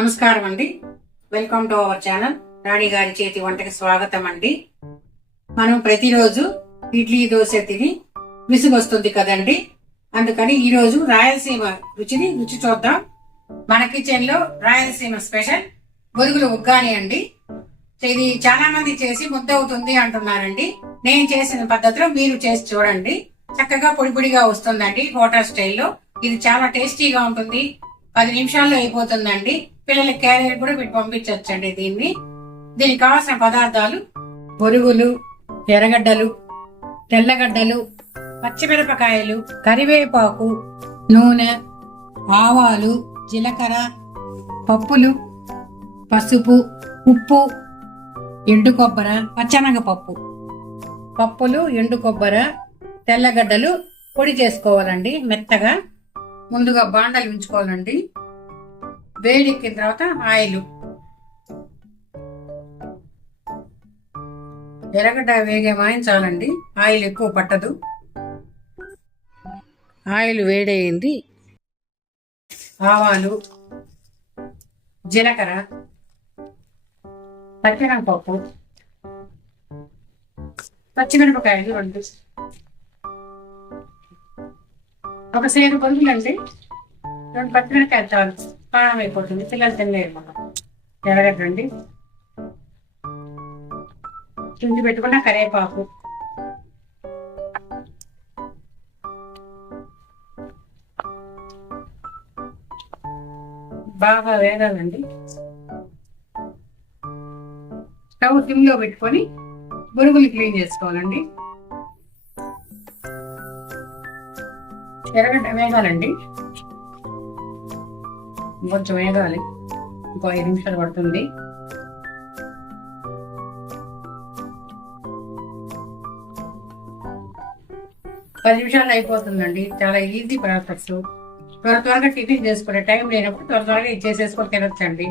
నమస్కారం అండి. Welcome to our channel. Rani గారి చేతి వంటకి స్వాగతం అండి. మనం ప్రతిరోజు ఇడ్లీ దోశ తిని విసుగొస్తుంది కదండి. అందుకని ఈ రోజు రాయలసీమ రుచి చూద్దాం. మన కిచెన్ లో రాయలసీమ స్పెషల్ బొరుగులు ఉగ్గాని అండి. ఇది చాలా మంది చేసి ముద్ద అవుతుంది అంటున్నారండి. నేను చేసిన పద్ధతిలో మీరు చేసి చూడండి. చక్కగా పొడి పొడిగా వస్తుందండి హోటల్ స్టైల్లో. ఇది చాలా టేస్టీగా ఉంటుంది. 10 నిమిషాల్లో అయిపోతుందండి. పిల్లలకి క్యారియర్ కూడా పెట్టి పంపించవచ్చండి దీనికి కావాల్సిన పదార్థాలు: బొరుగులు, ఎర్రగడ్డలు, తెల్లగడ్డలు, పచ్చిమిరపకాయలు, కరివేపాకు, నూనె, ఆవాలు, జీలకర్ర, పప్పులు, పసుపు, ఉప్పు, ఎండు కొబ్బరి, పచ్చనగపప్పు, పప్పులు, ఎండు కొబ్బరి, తెల్లగడ్డలు పొడి చేసుకోవాలండి మెత్తగా. ముందుగా బాండలు ఉంచుకోవాలండి. వేడెక్కిన తర్వాత ఆయిల్, ఎర్రగడ్డ వేగే మాయించాలండి. ఆయిల్ ఎక్కువ పట్టదు. ఆయిల్ వేడయింది. ఆవాలు, జీలకర్ర, పచ్చనగపప్పు, పచ్చిమిరపకాయలు 2, ఒక సేరు బొరుగులండి, 2 పచ్చిమిరపకాయలు చాలు, కారం అయిపోతుంది, పిల్లలు తినలేరు. మనం ఎర్రగడ్డండి, చుంచి పెట్టుకున్న కరివేపాకు, బాగా వేగాలండి. స్టవ్ సిమ్లో పెట్టుకొని బొరుగులు క్లీన్ చేసుకోవాలండి. ఎర్రగడ్డ వేగాలండి, కొంచెం వేగాలి. ఇంకో 5 నిమిషాలు పడుతుంది. పది నిమిషాలు అయిపోతుందండి. చాలా ఈజీ ప్రాసెస్. త్వరగా టిఫిన్ చేసుకునే టైం లేనప్పుడు త్వరగా ఇది చేసేసుకొని తినొచ్చండి.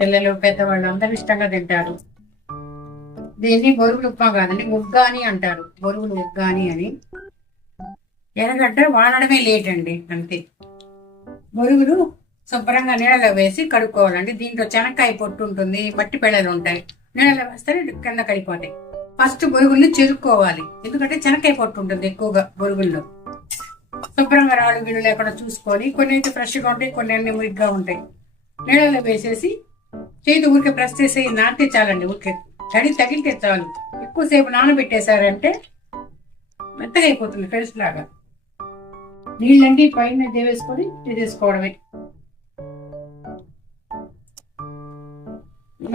పిల్లలు, పెద్దవాళ్ళు అందరూ ఇష్టంగా తింటారు. దీన్ని బొరుగులు ఉప్మా కాదండి, ఉగ్గాని అంటారు. బొరుగులు ఉగ్గాని అని. ఎర్రగడ్డ వాడడమే లేట్ అండి, అంతే. బొరుగులు శుభ్రంగా నీళ్ళలో వేసి కడుక్కోవాలండి. దీంట్లో చెనక్కాయ పొట్టు ఉంటుంది, మట్టి పిల్లలు ఉంటాయి. నీళ్ళలో వేస్తే కింద కడిపోతాయి. ఫస్ట్ బొరుగుల్ని చెరుక్కోవాలి, ఎందుకంటే చెనక్కాయ పొట్టు ఉంటుంది ఎక్కువగా బొరుగుల్లో. శుభ్రంగా రాళ్ళు గిళ్ళు లేకుండా చూసుకొని, కొన్ని అయితే ఫ్రెష్గా ఉంటాయి, కొన్ని అన్ని మురిగ్గా ఉంటాయి. నీళ్ళలో వేసేసి చేతి ఊరికే ప్రెస్ చేసి నానితే చాలండి. ఊరికే తడి తగిలితే చాలు. ఎక్కువసేపు నానబెట్టేశారంటే మెత్తగా అయిపోతుంది, పెరుసు లాగా. నీళ్ళండి పైన దేవేసుకొని తీసేసుకోవడమే.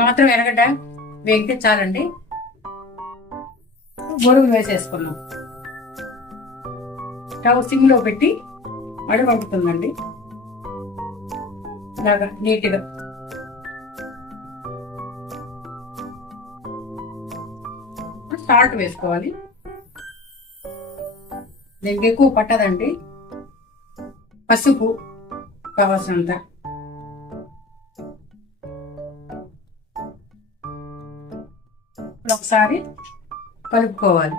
మాత్రం ఎర్రగడ్డ వేగితే చాలండి. బొరుగులు వేసేసుకున్నాం. స్టవ్ సిమ్లో పెట్టి అడుగు పంపుతుందండి ఇలాగా నీట్గా. సాల్ట్ వేసుకోవాలి. దీనికి ఎక్కువ పట్టదండి. పసుపు కావాల్సినంత, ఒకసారి కలుపుకోవాలి.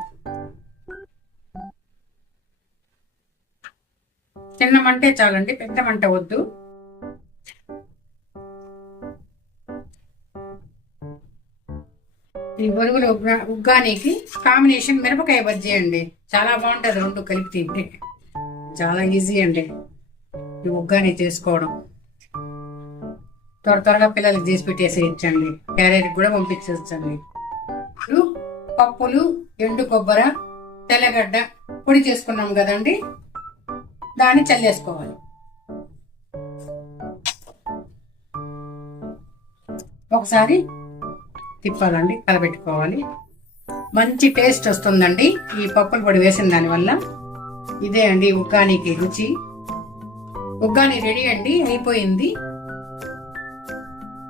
చిన్న మంటే చాలండి, పెద్ద మంట వద్దు. ఈ బొరుగులు ఉగ్గానికి కాంబినేషన్ మిరపకాయ బజ్జీ అండి. చాలా బాగుంటుంది. 2 కలిపి తింటే చాలా ఈజీ అండి ఈ ఉగ్గాని చేసుకోవడం. త్వరగా పిల్లలకి చేసి పెట్టేసేయచ్చండి. క్యారియర్కి కూడా పంపించవచ్చండి. పప్పులు, ఎండు కొబ్బరి, తెల్లగడ్డ పొడి చేసుకున్నాం కదండి, దాన్ని చల్లేసుకోవాలి. ఒకసారి తిప్పాలండి, కలబెట్టుకోవాలి. మంచి టేస్ట్ వస్తుందండి ఈ పప్పుల పొడి వేసిన దానివల్ల. ఇదే అండి ఉగ్గానికి రుచి. ఉగ్గాని రెడీ అండి, అయిపోయింది.